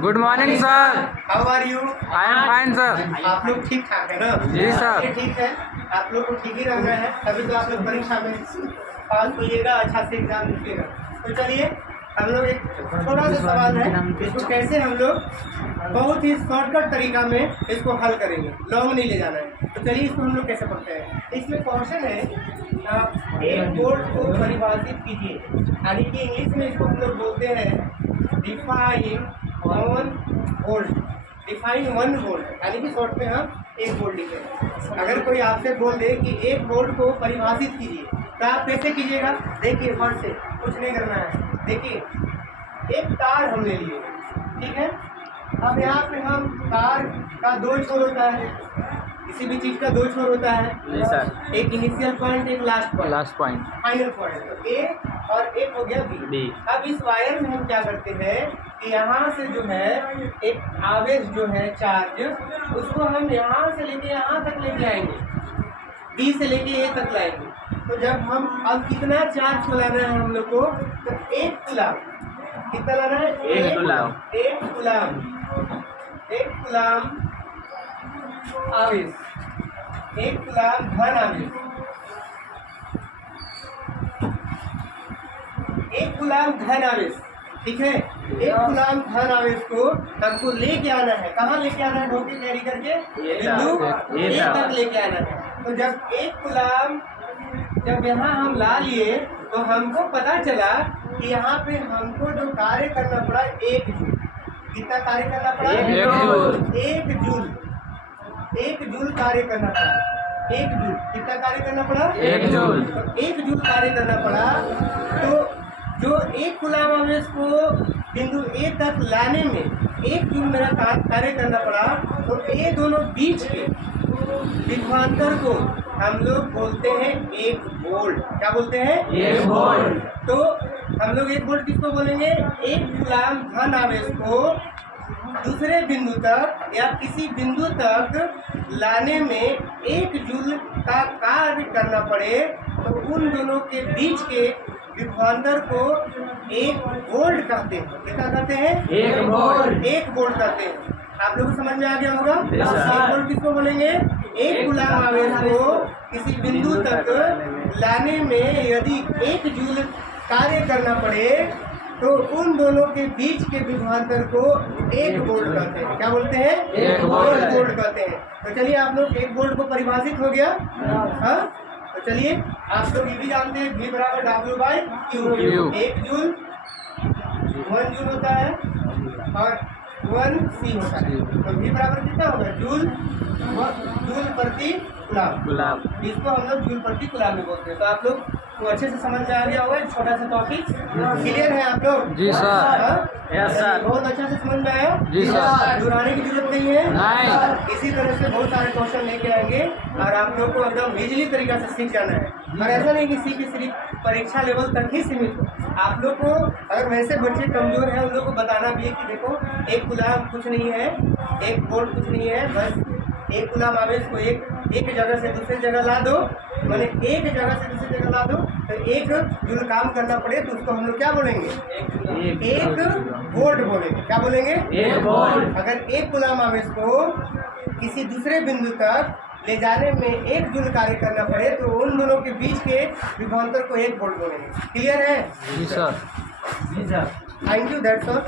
Good morning sir. How are you? I am fine sir. आप लोग ठीक ठाक है ना? जी सर। ये ठीक है, आप लोग को ठीक ही रहना है, तभी तो आप लोग परीक्षा में पास होइएगा, अच्छा से एग्जाम लिखिएगा। तो चलिए हम लोग एक छोटा सा सवाल है, इसको कैसे हम लोग बहुत ही शॉर्टकट तरीका में इसको हल करेंगे, लॉन्ग नहीं ले जाना है। तो चलिए इसको हम लोग कैसे पढ़ते हैं। इसमें क्वेश्चन है एक बोर्ड को परिभाषित कीजिए, यानी कि इंग्लिश में इसको हम लोग बोलते हैं define one volt. Define one volt यानी कि शॉर्ट में हम एक वोल्ट लिखते हैं। अगर कोई आपसे बोल दे कि एक वोल्ट को परिभाषित कीजिए तो आप कैसे कीजिएगा? देखिए फर्स्ट से कुछ नहीं करना है। देखिए एक तार हमने लिए, ठीक है। अब यहाँ पे हम तार का दो छोर होता है, किसी भी चीज का दो छोर होता है। जी सर। एक इनिशियल पॉइंट, एक लास्ट पॉइंट, फाइनल पॉइंट। तो ए और एक हो गया बी। अब इस वायर में हम क्या करते हैं कि यहाँ से जो है एक आवेश जो है चार्ज, उसको हम यहाँ से लेके यहाँ तक लेके आएंगे, बी से लेके ए तक लाएंगे। तो जब हम अब कितना चार्ज को लाना है हम लोग को, तो एक कूलाम, कितना लाना है? एक कूलाम आवेश, एक कूलाम धन आवेश, एक कूलाम धन आवेश, ठीक है। एक कूलाम धन आवेश को हमको लेके आना है। कहाँ लेके आना है? ढोके कैरी करके बिंदु ए तक लेके आना है। तो जब एक कूलाम जब यहाँ हम ला लिए तो हमको पता चला कि यहाँ पे हमको जो कार्य करना पड़ा एक जूल। कितना कार्य करना पड़ा? एक जूल कार्य करना पड़ा। एक जूल कितना कार्य करना पड़ा? एक जूल। तो एक जूल कार्य करना पड़ा। तो जो एक कूलाम आवेश को बिंदु ए तक लाने में एक जूल मेरा कार्य करना पड़ा, तो ये दोनों बीच के विभवांतर को हम लोग बोलते हैं एक वोल्ट। क्या बोलते हैं? एक वोल्ट। तो हम लोग एक वोल्ट किसको बोलेंगे? एक कूलाम धन आवेश को दूसरे बिंदु तक या किसी बिंदु तक लाने में एक जूल का कार्य करना पड़े, तो उन दोनों के बीच के विभवांतर को एक वोल्ट कहते हैं। कितना कहते हैं? एक वोल्ट। एक वोल्ट कहते हैं। आप लोगों को समझ में आ गया होगा? Yes, sir। एक वोल्ट किसको बोलेंगे? एक कूलाम आवेश को किसी बिंदु तक लाने में यदि एक जूल कार्य करना पड़े, तो उन दोनों के बीच के विभवांतर को एक वोल्ट कहते हैं। क्या बोलते हैं? एक वोल्ट कहते हैं। तो चलिए आप लोग एक वोल्ट को परिभाषित हो गया। हाँ, तो चलिए आप लोग ये भी जानते हैं V बराबर W/Q। एक जूल 1 जूल होता है और 1 C होता है। तो V बराबर कितना होगा? जूल प्रति कूलाम। इसको हम लोग जूल प्रति कूलाम में बोलते हैं। तो आप लोग को अच्छे से समझ में आ गया होगा। एक छोटा सा टॉपिक क्लियर है आप लोग? जी सर। Yes sir. बहुत अच्छा से समझ में आया? जी सर। दोहराने की जरूरत नहीं है। नहीं। इसी तरह से बहुत सारे क्वेश्चन लेके आएंगे और आप लोग को एकदम इजीली तरीका से सीख जाना है। और ऐसा नहीं कि सिर्फ परीक्षा लेवल तक ही सीमित हो। आप लोग को अगर वैसे बच्चे कमजोर हैं, उन लोग को बताना भी है कि देखो एक कूलाम कुछ नहीं है, एक वोल्ट कुछ नहीं है, बस एक कूलाम आवेश को एक जगह से दूसरी जगह ला दो, मैंने एक जगह से दूसरी जगह ला दो, तो एक जूल काम करना पड़े तो उसको हम लोग क्या बोलेंगे? एक वोल्ट बोलेंगे। क्या बोलेंगे? एक वोल्ट। अगर एक कूलाम आवेश को किसी दूसरे बिंदु तक ले जाने में एक जूल कार्य करना पड़े, तो उन दोनों के बीच के विभवांतर को एक वोल्ट बोलेंगे। क्लियर है? जी sir. Thank you, that's all.